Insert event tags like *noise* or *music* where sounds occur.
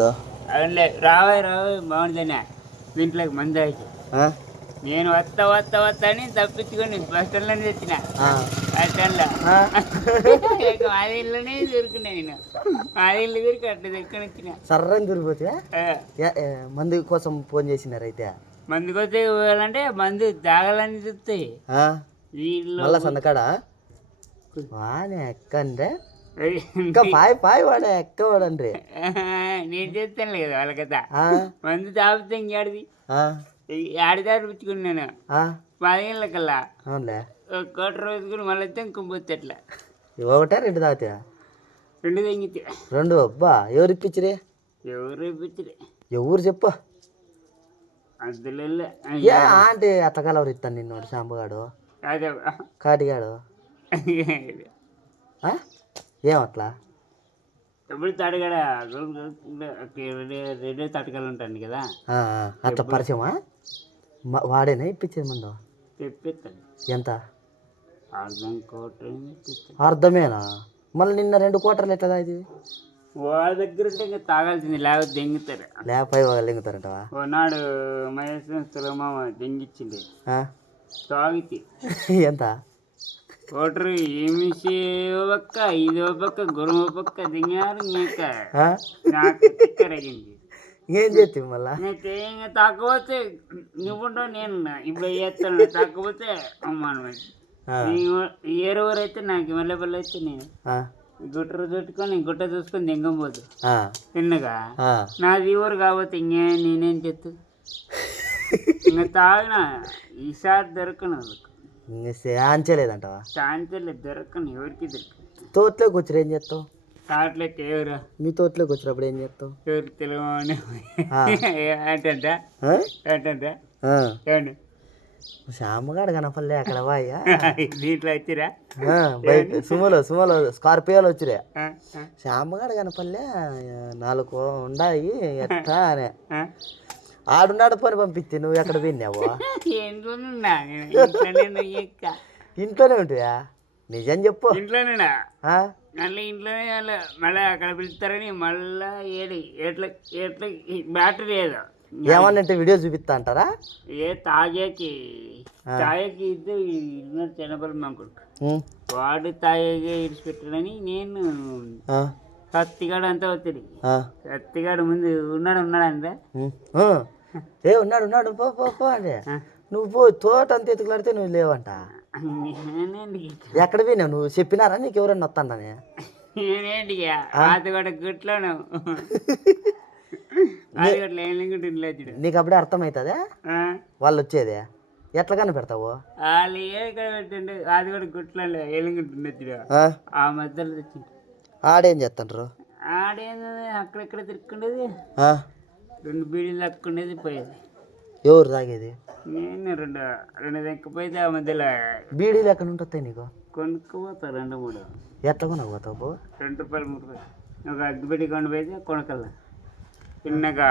ఇప్పుడు అవునులే రావే రావే బాగుందనే దీంట్లోకి మంది అయితే? నేను వస్తా వస్తా వస్తా అని తప్పించుకొని బస్ స్టాండ్లో తెచ్చిన. బస్ స్టాండ్లో? మాది ఇల్లునే దొరుకున్నా నేను. మాది ఇల్లు దొరికి అట్లా దొరుకుని వచ్చిన సర్రని దొరికిపోతే మందు కోసం ఫోన్ చేసినారు అయితే? మందుకు వస్తే పోవాలంటే మందు తాగాలని చూస్తాయి ఆ? వీళ్ళు మళ్ళా సందకాడ? వానే ఎక్కండ్రే ఇంకా పాయ్ పాయ్ వాడే? ఎక్క వాడండ్రి? నేను చేస్తాను కదా వాళ్ళ కదా? మందు తాగితే ఇంకాడిది ఆ? ఆడి తాగిపించుకున్నాను ఆ? పదిహేనుల కల్లా కోట రోజు కూడా మళ్ళీ వస్తే ఇంకో పోతే అట్లా ఒకటే రెండు తాగుతా రెండు తెంగితే. రెండు అబ్బా! ఎవరు ఇప్పించిరే ఎవరు ఇప్పించలే ఎవరు చెప్పు. అందులో ఆంటీ అట్లా కలవరు ఇస్తాను నిన్ను శాంపుగాడు అదే. కాటిగాడు. ఆ? ఏం అట్లా? ఎప్పుడు తడగడ రెండో తడకలు ఉంటాను కదా? అట్లా పరిచయమా? వాడేనా ఇప్పించేది మందు? తెప్పిస్తాను ఎంత? అర్థం కోట అర్థమేనా? మళ్ళీ నిన్న రెండు కోటర్లు ఎట్లా తాగి వాళ్ళ దగ్గర ఉంటే ఇంకా తాగాల్సింది లేకపోతే దెంగుతారు. లేపై వాళ్ళు లెంగుతారంటవా ఓనాడు మహేష్ సులమామ దెంగిచ్చింది? తాగితే. *laughs* ఎంత? కోటరు ఏమి ఒక్క ఇది పక్క గురువు పక్క దిగారు ఆ? నాకు తిక్కరగింది. ఇంకేం చేస్తావు మళ్ళా? అయితే ఇంకా తక్కువతే నువ్వుంటావు నేను. ఇప్పుడు చేస్తాను తక్కువతే అమ్మాను ఆ, ఏరువరైతే నాకు పళ్ళు అయితే నేను. గుట్టరు చుట్టుకొని గుట్ట చూసుకొని దింగపోదు తిన్నగా. నాది ఊరు కాబట్టి ఇంకే నేనేం చెప్తూ ఇంకా తాగిన ఈసారి దొరకను ఇంక శాంచలేదంటవా ఛాన్సలే దొరకను ఎవరికి దొరకను తోటలోకి వచ్చి ఏం చేస్తావు? తాట్లకి ఎవరు? మీ తోటలోకి వచ్చినప్పుడు ఏం చేస్తావు? ఎవరు తెలుగు ఆ. ఏంటంట? ఏంటంట. ఏమండి శ్యామగాడు కనపల్లే అక్కడ వాయ్యా. దీంట్లో వచ్చిరా? బైక్ సుమోలో సుమోలో స్కార్పియోలో వచ్చిరే శ్యామగాడు కనపల్లే నాలుగు ఉండాయి ఎట్లా అనే. ఆడున్నాడు పని పంపిస్తే నువ్వు ఎక్కడ పోయినావు *laughs* ఇంట్లోనే ఇంట్లోనే ఉంటాయా నిజం చెప్పు. ఇంట్లోనేనా ఆ? మళ్ళీ ఇంట్లోనే మళ్ళీ అక్కడ పిలుస్తారని మళ్ళా ఏడి ఎట్లా ఎట్లా బ్యాటరీ ఏదో. ఏమన్నంటే వీడియో చూపిస్తా అంటారా? ఏ తాగేకి తాగేకి ఇద్దరు చిన్నపల్లి మా కొడుకు ఉం. వాడు తాగేగా ఇడిచిపెట్టాడని నేను కత్తిగాడు అంతా వచ్చాడు ఆ, కత్తిగాడు ముందు ఉన్నాడు ఉన్నాడు అంటే. ఏ ఉన్నాడు ఉన్నాడు పో పో పో అంటే నువ్వు పో తోట అంత ఎత్తుకులాడితే నువ్వు లేవంట. ఎక్కడ పోయినావు నువ్వు చెప్పినారా నీకు ఎవరైనా వస్తానని నేనేంటి గుట్లోను నీకు అప్పుడే అర్థమవుతుందా వాళ్ళు వచ్చేది ఎట్లా కనిపెడతావు? వాళ్ళు ఏ అది కూడా ఆ? మధ్యలో ఆడేం చేస్తుంటారు ఆడేంది అక్కడెక్కడ తిరుక్కుండేది? రెండు బీడీలు తక్కుండేది పోయేది. ఎవరు తాగేది? నేను రెండు రెండు దెక్కపోతే ఆ మధ్యలో. బీడీలు ఎక్కడ ఉంటుంది నీకు? కొనుక్కోపోతా రెండు మూడు. ఎట్లా కొనకపోతావు పో రెండు రూపాయలు మూడు రూపాయలు. ఒక అగ్గిపెట్టి కొండ పోయితే కొనకల్లా. చిన్నగా